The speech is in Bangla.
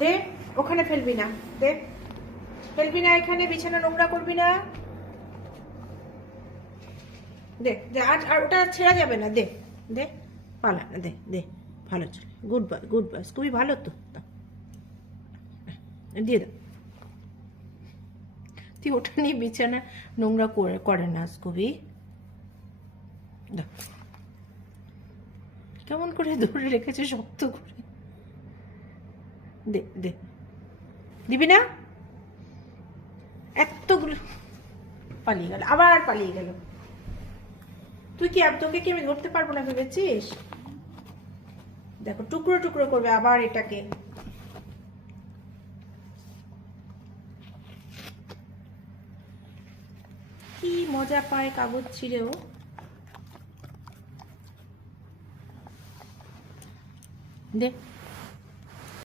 দে, ওখানে ফেলবি না, দে, ফেলবি না, এখানে বিছানা নোংরা করবি না, দে দে, আর ওটা ছেঁড়া যাবে না, দে দে, পালা না, দে দে, ভালো চলে, গুড বয়, গুড বয়, খুবই ভালো তো, দিয়ে দাও। তুই ওটা নিয়ে বিছানা নোংরা করে না স্কুবি। কেমন করে ধরে রেখেছে শক্ত করে, দে দে, দিবি না, এতগুলো পালিয়ে গেল, আবার পালিয়ে গেল। তুই কি তোকে কি আমি ধরতে পারবো না ভেবেছিস? দেখো টুকরো টুকরো করবে আবার এটাকে। কি মজা পায় কাগজ ছিঁড়েও। দে।